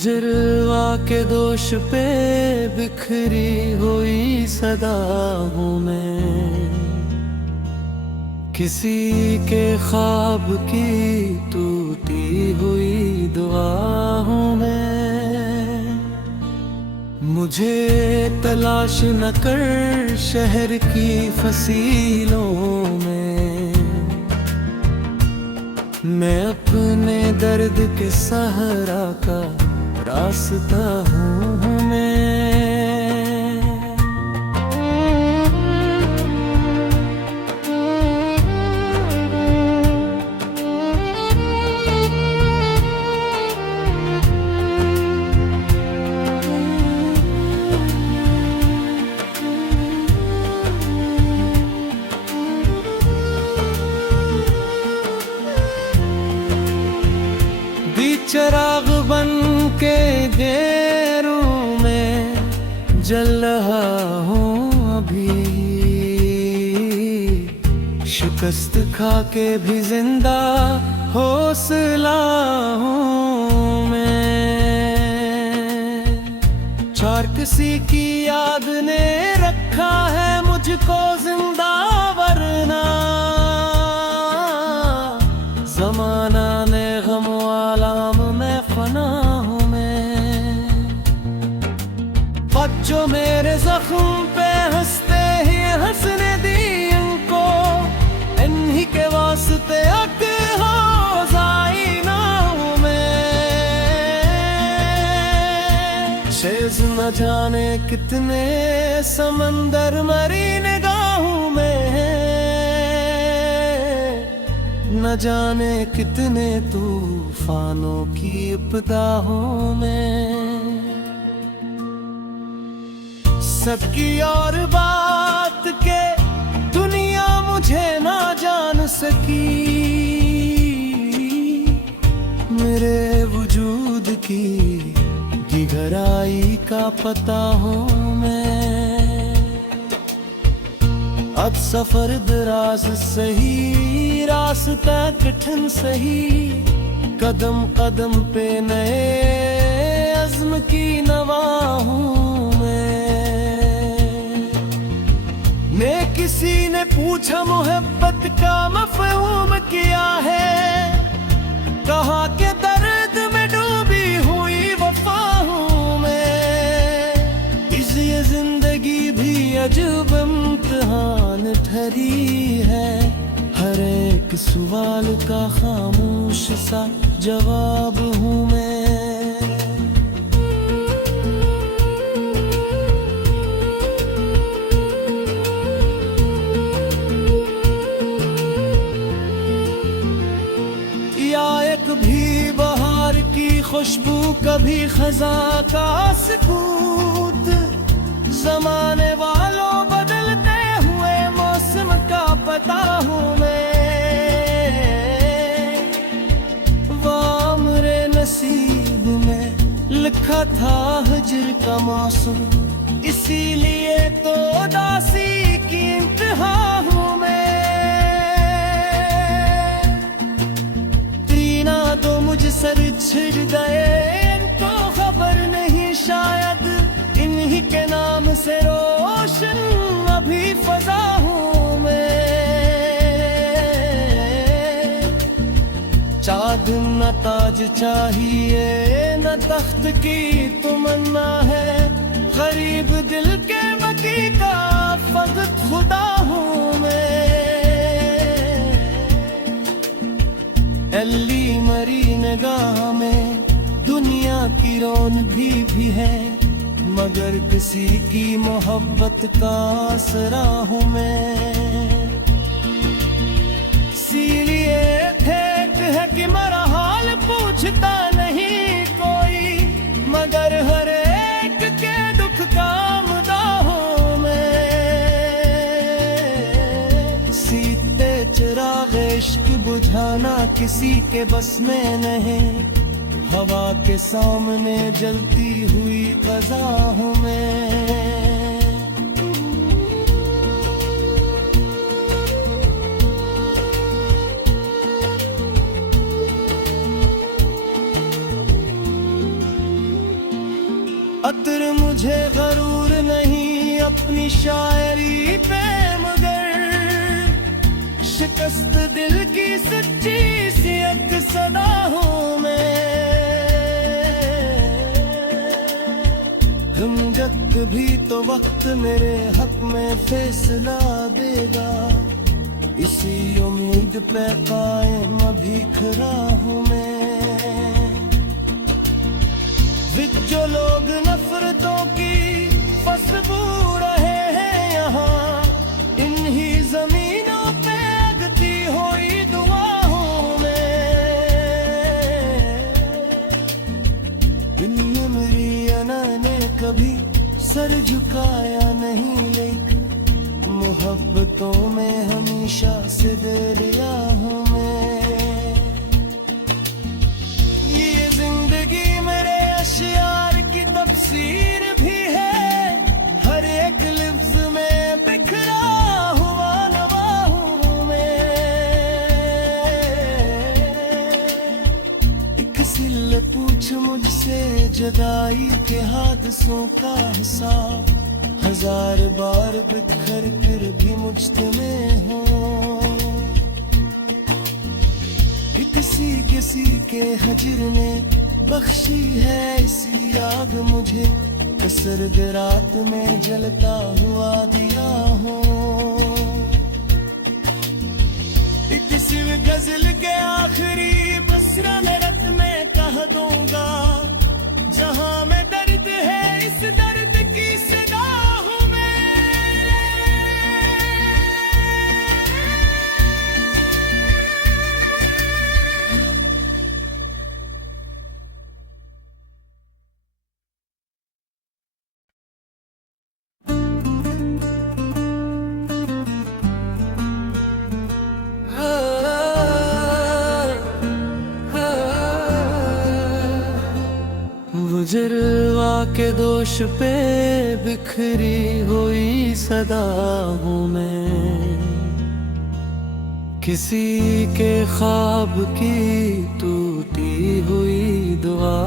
मुजरवा के दोष पे बिखरी हुई सदा हूँ मैं, किसी के ख्वाब की टूटी हुई दुआ हूँ मैं। मुझे तलाश न कर शहर की फसीलों में, मैं अपने दर्द के सहारा का रास्ता हूँ मैं। चिराग बन के गैरों में जल रहा हूँ अभी, शिकस्त खा के भी जिंदा हौसला हूँ मैं। चार किसी की याद ने रखा है मुझको जिंदा, वरना जमाना ने गम वाला मैं फना हूँ मैं। बच्चों मेरे जख्म पे हंसते ही हंसने दी इनको, इन्हीं के वास्ते अक हो जाई ना हूँ मैं। शेज न जाने कितने समंदर मरी निगाहों में, न जाने कितने तूफानों की इब्तिदाओं में। सबकी और बात के दुनिया मुझे ना जान सकी, मेरे वजूद की गहराई का पता हूँ मैं। अब सफर दराज सही, रास्ता कठिन सही, कदम कदम पे नए अज़्म की नवा हूँ मैं। किसी ने पूछा मोहब्बत का मफ़हूम क्या है, कहा कि दर्द में डूबी हुई वफा हूँ मैं। इसी जिंदगी भी अजब इम्तिहान ठहरी है, हर एक सवाल का खामोश सा जवाब हूँ मैं। या एक भी बहार की खुशबू, कभी खजा का सुकूत, जमाने वालों बदलते हुए मौसम का पता हूँ मैं। वामरे नसीब में लिखा था हिज्र का मौसम, इसीलिए तो उदासी की इंतहा हूँ मैं। तीना तो मुझ सर छिड़ गए, इनको खबर नहीं शायद इन्हीं के नाम से रोशन अभी फजा हूँ मैं। चाँद न ताज चाहिए न तख्त की तमन्ना है, गरीब दिल के मकी का फक़्त खुदा हूँ मैं। अल्ली मरी निगाह में दुनिया की रौन भी है, मगर किसी की मोहब्बत का आसरा हूँ मैं। इसीलिए ठेक है कि मेरा हाल पूछता नहीं कोई, मगर हर एक के दुख का मुदा हूँ मैं। सीते चिराग इश्क बुझाना किसी के बस में नहीं, हवा के सामने जलती हुई क़ज़ा हूँ मैं। पुत्र मुझे गरूर नहीं अपनी शायरी पे, मगर शिकस्त दिल की सच्ची सी एक सदा हूँ मैं। गमगत भी तो वक्त मेरे हक में फैसला देगा, इसी उम्मीद पे कायम अभी खड़ा हूँ मैं। जो लोग नफरतों की फसबू रहे हैं यहाँ, इन्हीं जमीनों पे अगती हुई दुआ हूँ मैं। इनमें मेरी अना ने कभी सर झुकाया नहीं, लेकिन मोहब्बतों में हमेशा से दरिया हूँ मैं। ये जिंदगी मेरे अशियार की तफसीर भी है, हर एक लफ्ज में बिखरा हुआ नवा हूँ मैं। एक सिल पूछ मुझसे जुदाई के हादसों का हिसाब, हजार बार बिखर कर भी मुझमें हो। किसी के हजर ने बख्शी है ऐसी आग मुझे, कसर रात में जलता हुआ दिया हो। किसी गजल के आखिरी बसरा में रत में कह दूंगा, जहां में दर्द है इस दर्द की सदा हूं मैं। गुजरवा के दोष पे बिखरी हुई सदा हूँ मैं, किसी के ख्वाब की टूटी हुई दुआ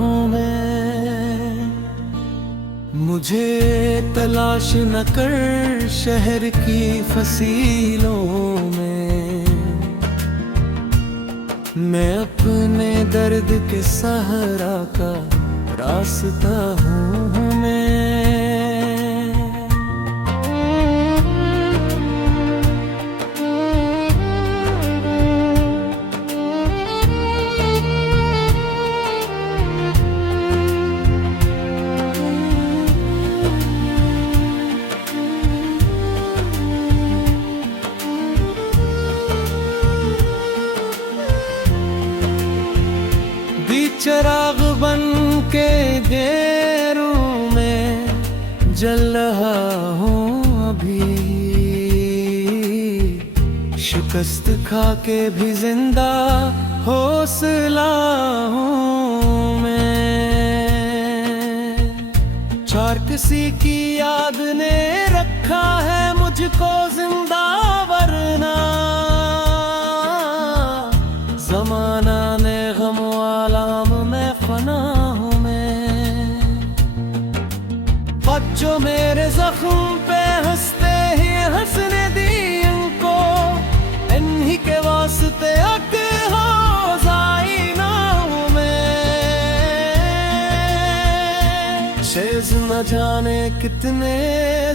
हूँ मैं। मुझे तलाश न कर शहर की फसीलों में, मैं अपने दर्द के सहारा का रास्ता हूँ मैं। चिराग बन के गैरों में जल रहा हूँ अभी, शिकस्त खा के भी जिंदा हौसला हूँ मैं। चार किसी की याद ने रखा है मुझको जिंदा, वरना जमाना ने गम आलम में फना हूँ मैं। बच्चों मेरे जख्म पे हंसते ही हंसने दी इनको, इन्हीं के वास्ते अक हो जाइना हूँ मैं। शेज न जाने कितने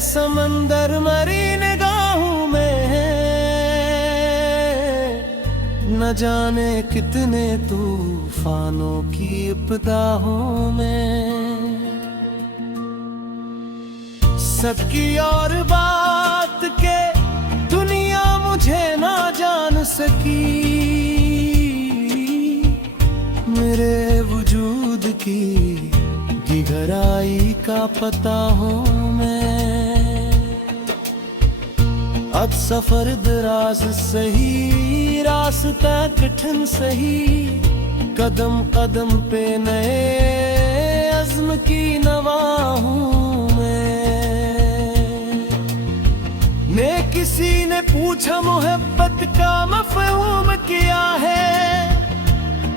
समंदर मरी निगाहों में, न जाने कितने तूफानों की इब्तिदाओं में। सबकी और बात के दुनिया मुझे ना जान सकी, मेरे वजूद की गहराई का पता हूँ मैं। अब सफर दराज सही, रास्ता कठिन सही, कदम कदम पे नए अज़्म की नवा हूँ मैं। किसी ने पूछा मोहब्बत का मफ़हूम क्या है,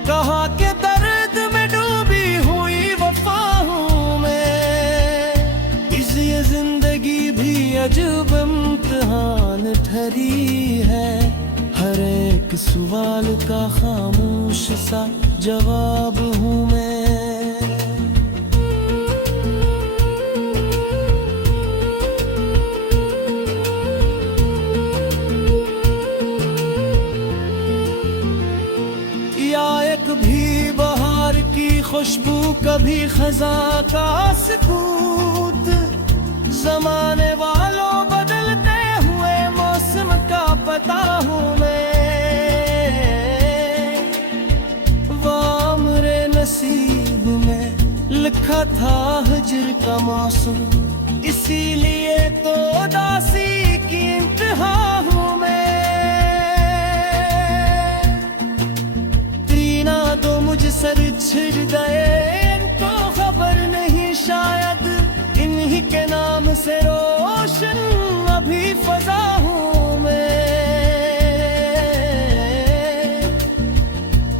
कहा के दर्द में डूबी हुई वफा हूँ मैं। अजब इम्तिहान ठहरी है, हर एक सवाल का खामोश सा जवाब हूँ मैं। या एक भी बहार की खुशबू, कभी खजा का सुकूत, जमाने वालों बदलते हुए मौसम का पता हूँ मैं। वो मेरे नसीब में लिखा था हिज्र का मौसम, इसीलिए तो दासी की इंतहा हूँ मैं। तीना तो मुझ सर छिड़ गए, इनको खबर नहीं शायद इन्हीं के नाम से रोशन अभी फजा हूँ मैं।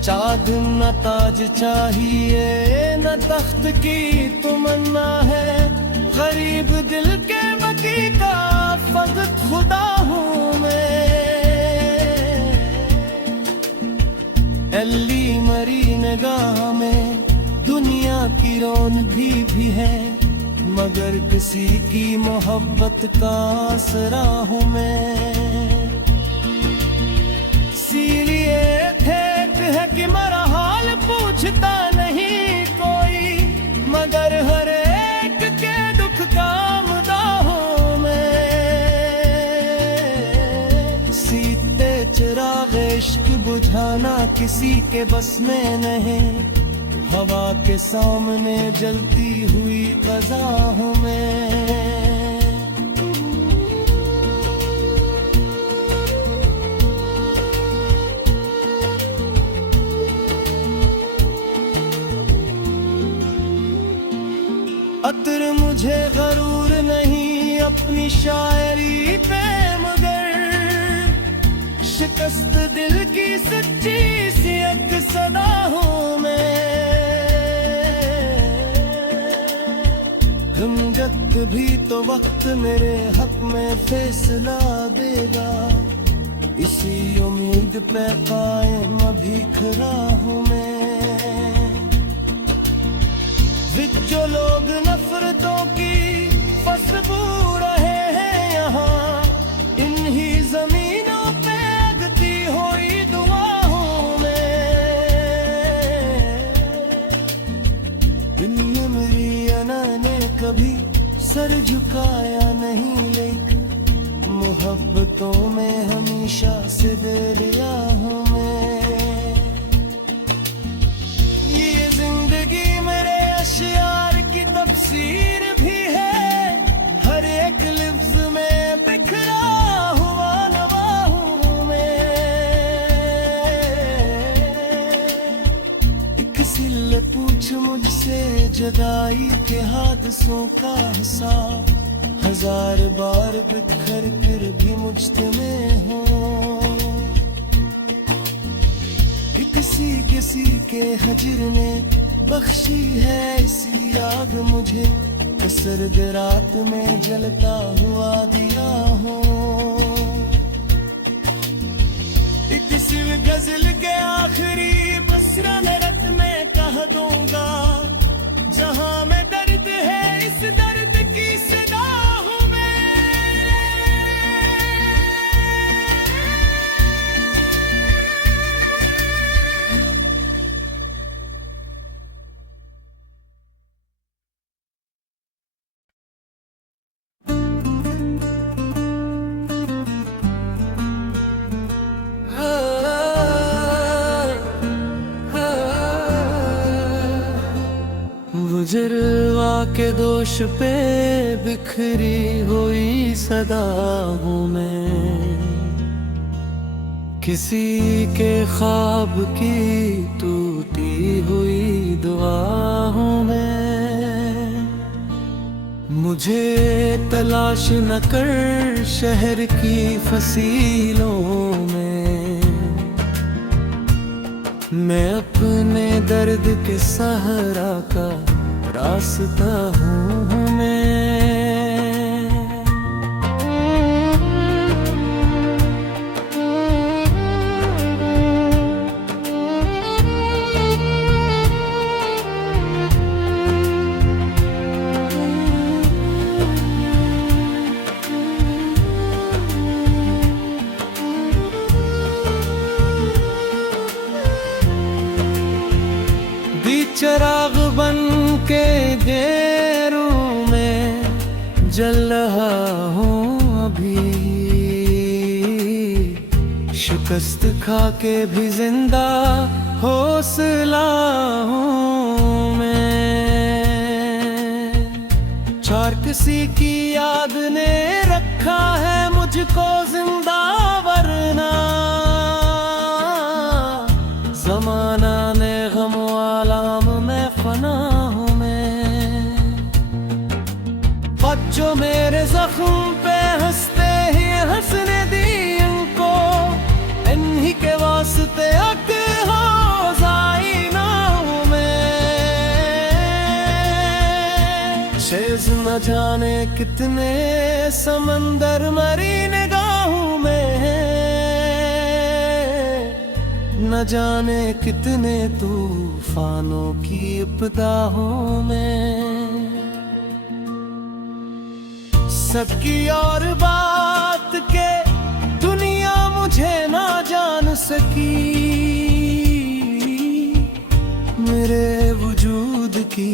चाँद न ताज चाहिए न तख्त की तमन्ना है, गरीब दिल के मती का फक़त खुदा हूँ मैं। एली मरी निगाह में दुनिया की रौनक भी है, मगर किसी की मोहब्बत का आसरा हूँ मैं। इसीलिए ठेक है कि मेरा हाल पूछता नहीं कोई, मगर हर एक के दुख का मदाह हूँ मैं। सीते चिराग इश्क बुझाना किसी के बस में नहीं, हवा के सामने जलती हुई क़ज़ा हूँ मैं। अतर मुझे गरूर नहीं अपनी शायरी पे, मगर शिकस्त दिल की सच्ची सी एक सदा हूँ मैं। हिम्मत भी तो वक्त मेरे हक में फैसला देगा, इसी उम्मीद पे कायम अभी खड़ा हूँ मैं। जो लोग नफरतों की फसबू रहे हैं यहाँ, इन्हीं जमीनों पे अगती हुई दुआ हूँ मैं। इनमें मेरी अना ने कभी सर झुकाया नहीं, लेकिन मोहब्बतों में हमेशा से दरिया हूँ मैं। ये जिंदगी मेरे अशियार की तफसीर भी है, हर एक लफ्ज में बिखरा हुआ नवा हूँ मैं। किसी ले पूछ मुझसे जुदाई के हादसों का हिसाब, हजार बार बिखर कर भी मुझमें हूँ। किसी के हजर ने बख्शी है इसी आग मुझे, सर्द रात में जलता हुआ दिया हूँ। एक सिर्फ गजल के आखिरी बसरा में रत में कह दूंगा, जहां में दर्द है इस दर्द की सदा हूँ मैं। गुजरवा के दोष पे बिखरी हुई सदा हूँ मैं, किसी के ख्वाब की टूटी हुई दुआ हूँ मैं। मुझे तलाश न कर शहर की फसीलों में, मैं अपने दर्द के सहारा का रास्ता हूँ मैं। जल रहा हूँ अभी, शिकस्त खा के भी जिंदा हौसला हूँ मैं। चार किसी की याद ने रखा है मुझको जिंदा, वरना जमाना ने गम आलम में फना हूँ मैं। बच्चों मेरे जख्म पे हंसते ही हंसने दी उनको, इन्हीं के वास्ते अक हो जाई ना हूँ मैं। शेज न जाने कितने समंदर मरी निगाहों में, न जाने कितने तूफानों की इब्तिदाओं में। सबकी और बात के दुनिया मुझे ना जान सकी, मेरे वजूद की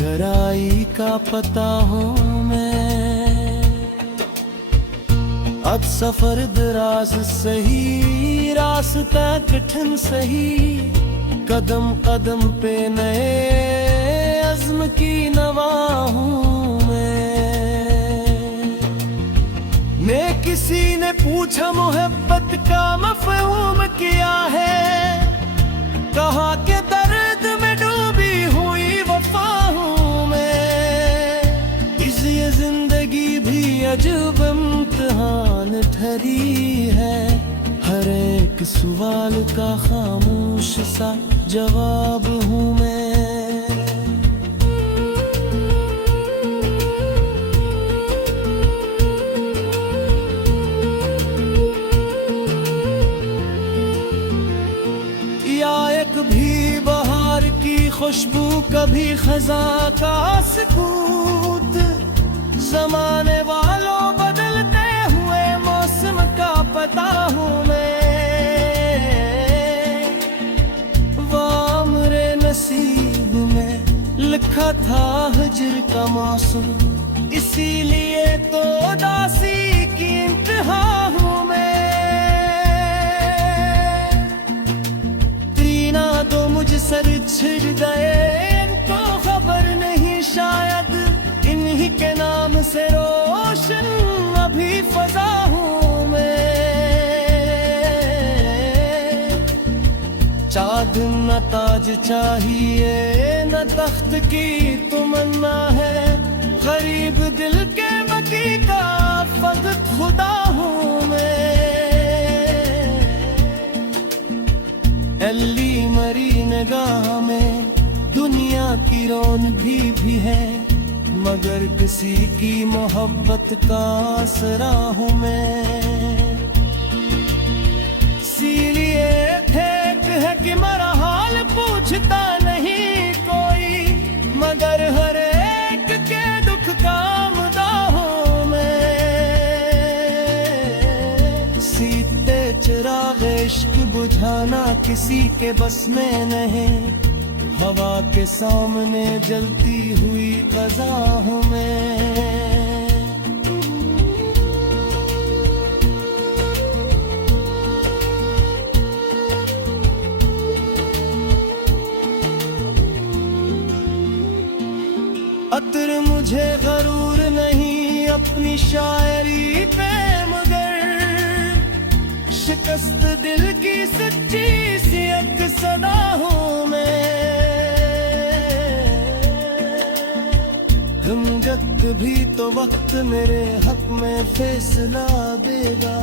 गहराई का पता हूँ मैं। अब सफर दराज सही, रास्ता कठिन सही, कदम कदम पे नए अज़्म की नवा हूँ मैं। किसी ने पूछा मोहब्बत का मफ़हूम क्या है, कहा कि दर्द में डूबी हुई वफा हूँ मैं। इसलिए जिंदगी भी अजब इम्तिहान ठहरी है, हर एक सवाल का खामोश सा जवाब हूँ मैं। कभी बहार की खुशबू, कभी खजा का सुकूत, जमाने वालों बदलते हुए मौसम का पता हूँ मैं। वामरे नसीब में लिखा था हिज्र का मौसम, इसीलिए तो दासी की इंतहा हूँ मैं। तो मुझ सर छिड़ गए, इनको खबर नहीं शायद, इन्हीं के नाम से रोशन अभी फजा हूँ मैं। चाँद न ताज चाहिए न तख्त की तमन्ना है, गरीब दिल के मकी का फक़त खुदा हूँ मैं। अल्ली मरी निगाह में दुनिया की रौनक भी है, मगर किसी की मोहब्बत का आसरा हूँ मैं। इसीलिए ठेक है कि मेरा हाल पूछता नहीं कोई, मगर हर एक के दुख का आमदा हूँ मैं। सीते चिराग इश्क बुझाना किसी के बस में नहीं, हवा के सामने जलती हुई क़ज़ा हूँ मैं। अतर मुझे गरूर नहीं अपनी शायरी पे, मगर शिकस्त दिल की सच्ची सी एक सदा हूँ मैं। गमगत भी तो वक्त मेरे हक में फैसला देगा।